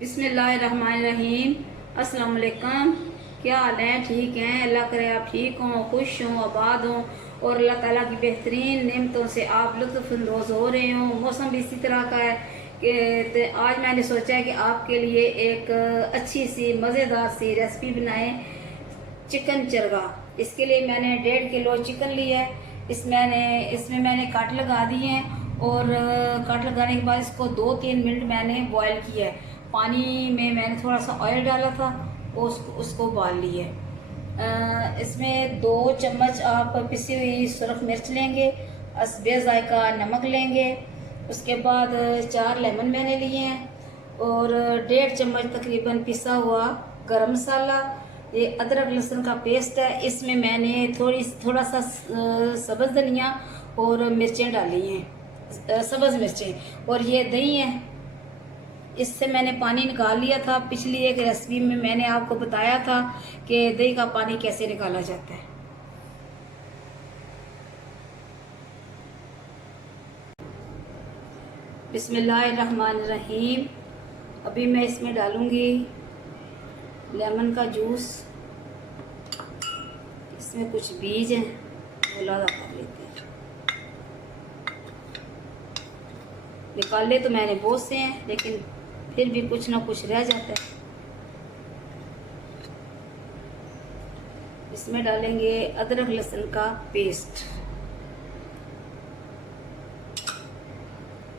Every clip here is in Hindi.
बिस्मिल्लाहिर्रहमानिर्रहीम। अस्सलाम वालेकुम। क्या हाल है? ठीक हैं? अल्लाह करे आप ठीक हों, खुश हों, आबाद हों और अल्लाह ताला की बेहतरीन नेमतों से आप लुत्फ़अंदोज़ हो रहे हों। मौसम भी इसी तरह का है कि आज मैंने सोचा है कि आपके लिए एक अच्छी सी मज़ेदार सी रेसिपी बनाएं, चिकन चरगा। इसके लिए मैंने 1.5 किलो चिकन लिया है। इसमें मैंने कट लगा दिए हैं और कट लगाने के बाद इसको 2-3 मिनट मैंने बॉयल किया है। पानी में मैंने थोड़ा सा ऑयल डाला था और उसको उबाल लिया है। इसमें 2 चम्मच आप पिसी हुई सुरख मिर्च लेंगे, हस्बे ज़ायका नमक लेंगे। उसके बाद 4 लेमन मैंने लिए हैं और 1.5 चम्मच तकरीबन पिसा हुआ गरम मसाला। ये अदरक लहसुन का पेस्ट है। इसमें मैंने थोड़ा सा सब्ज़ धनिया और मिर्चें डाली हैं, सब्ज़ मिर्चें, और ये दही है। इससे मैंने पानी निकाल लिया था। पिछली एक रेसिपी में मैंने आपको बताया था कि दही का पानी कैसे निकाला जाता है। बिस्मिल्लाहिर्रहमानिर्रहीम। अभी मैं इसमें डालूंगी लेमन का जूस। इसमें कुछ बीज हैं, वो लादा कर लेते हैं। निकाले तो मैंने बहुत से हैं, लेकिन फिर भी कुछ ना कुछ रह जाता है। इसमें डालेंगे अदरक लहसुन का पेस्ट।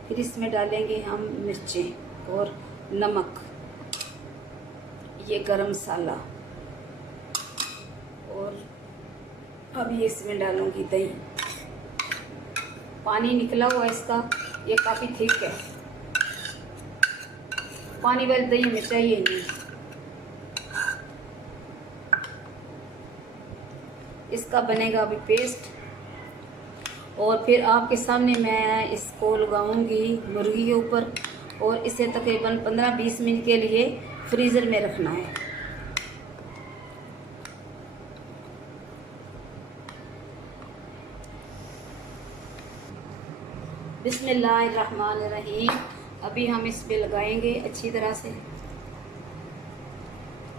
फिर इसमें डालेंगे हम मिर्चें और नमक, ये गरम मसाला, और अब ये इसमें डालूंगी दही। पानी निकला हुआ इसका, ये काफ़ी थिक है। पानी वाली दही हमें चाहिए नहीं। इसका बनेगा अभी पेस्ट, और फिर आपके सामने मैं इसको लगाऊंगी मुर्गी के ऊपर, और इसे तकरीबन 15-20 मिनट के लिए फ्रीज़र में रखना है। बिस्मिल्लाहिर्रहमानिर्रहीम। अभी हम इस पे लगाएंगे अच्छी तरह से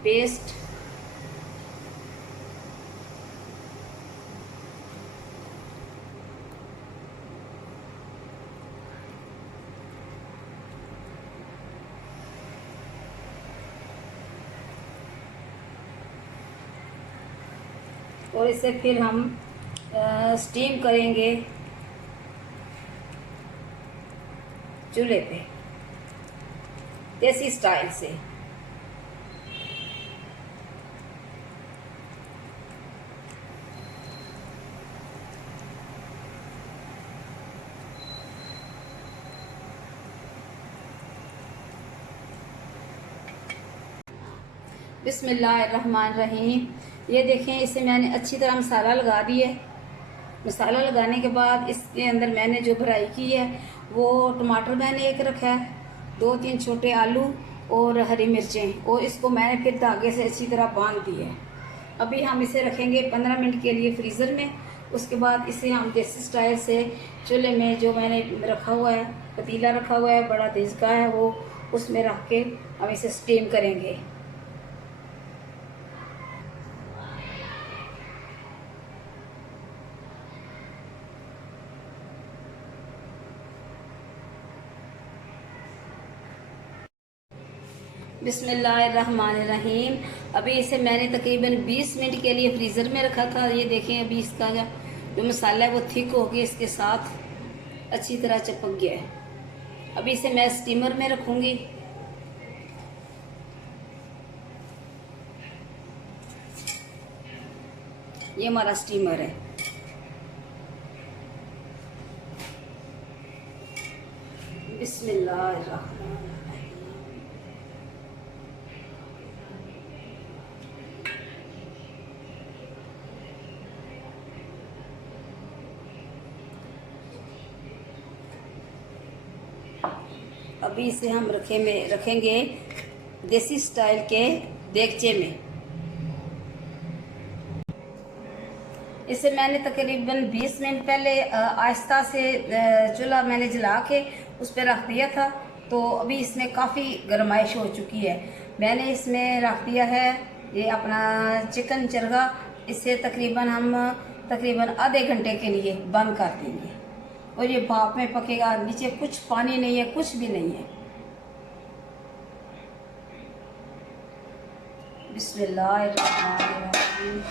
पेस्ट। और इसे फिर हम स्टीम करेंगे चूल्हे पे देसी स्टाइल से। बिस्मिल्लाहिर्रहमानिर्रहीम। ये देखें, इसे मैंने अच्छी तरह मसाला लगा दिया है। मसाला लगाने के बाद इसके अंदर मैंने जो भराई की है, वो टमाटर मैंने एक रखा है, 2-3 छोटे आलू और हरी मिर्चें, और इसको मैंने फिर धागे से अच्छी तरह बांध दिया है। अभी हम इसे रखेंगे 15 मिनट के लिए फ्रीज़र में। उसके बाद इसे हम देसी स्टाइल से चूल्हे में, जो मैंने रखा हुआ है, पतीला रखा हुआ है, बड़ा तेज का है वो, उसमें रख के हम इसे स्टीम करेंगे। बिस्मिल्लाहिर्रहमानिर्रहीम। अभी इसे मैंने तकरीबन 20 मिनट के लिए फ्रीज़र में रखा था। ये देखें, अभी इसका जो मसाला है वो थिक हो गया, इसके साथ अच्छी तरह चिपक गया है। अभी इसे मैं स्टीमर में रखूँगी। ये हमारा स्टीमर है। बिस्मिल्लाहिर्रहमानिर्रहीम। अभी इसे हम रखेंगे देसी स्टाइल के देगचे में। इसे मैंने तकरीबन 20 मिनट पहले आहिस्ता से चूल्हा मैंने जला के उस पर रख दिया था, तो अभी इसमें काफ़ी गर्माइश हो चुकी है। मैंने इसमें रख दिया है ये अपना चिकन चरगा। इससे तकरीबन आधे घंटे के लिए बंद कर देंगे और ये भाप में पकेगा। नीचे कुछ पानी नहीं है, कुछ भी नहीं है। बिस्मिल्लाहिर्रहमानिर्रहीम।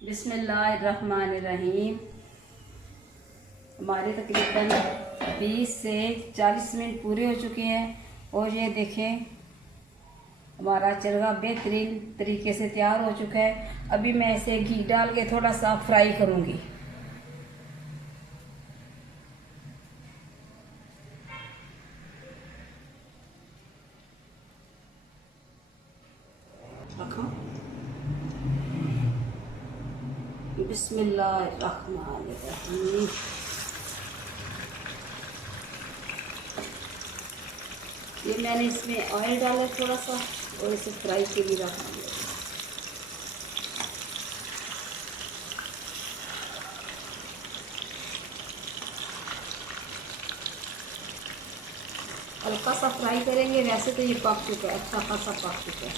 बिस्मिल्लाहिर्रहमानिर्रहीम। हमारे तकरीबन 20 से 40 मिनट पूरे हो चुके हैं और ये देखें हमारा चरगा बेहतरीन तरीके से तैयार हो चुका है। अभी मैं इसे घी डाल के थोड़ा सा फ्राई करूँगी। बिस्मिल्लाहिर्रहमानिर्रहीम। ये मैंने इसमें ऑयल डाला थोड़ा सा और इसे फ्राई के लिए रख दिया। हल्का सा फ्राई करेंगे। वैसे तो ये पक चुका है, अच्छा खासा पक चुका है।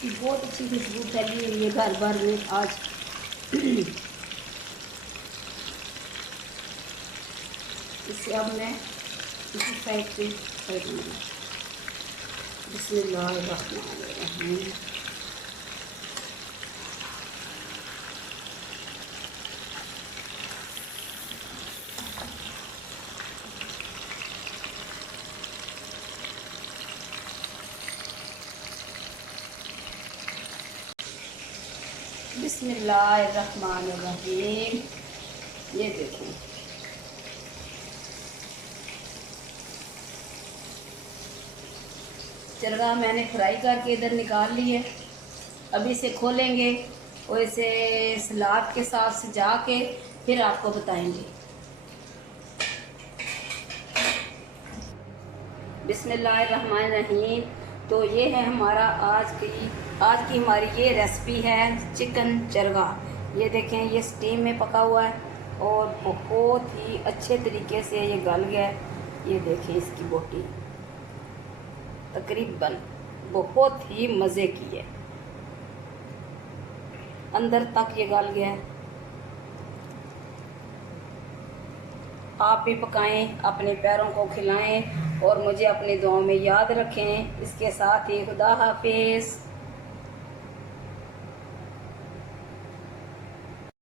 इसकी बहुत अच्छी खुशबू फैली है ये घर भर में आज। इसे अब मैं इसी साइड पे कर दूँगी। बिस्मिल्लाहिर्रहमानिर्रहीम। बिस्मिल्लाहिर्रहमानिर्रहीम। ये देखो चरगा मैंने फ्राई करके इधर निकाल ली है। अभी इसे खोलेंगे और इसे सलाद के साथ सजा के फिर आपको बताएंगे। बिस्मिल्लाहिर्रहमानिर्रहीम। तो ये है हमारा आज की हमारी ये रेसिपी है चिकन चरगा। ये देखें ये स्टीम में पका हुआ है और बहुत ही अच्छे तरीके से ये गल गया है। ये देखें इसकी बोटी तकरीबन बहुत ही मज़े की है, अंदर तक ये गल गया है। आप भी पकाएं, अपने पैरों को खिलाएं और मुझे अपनी दुआओं में याद रखें। इसके साथ ही खुदा हाफिज़।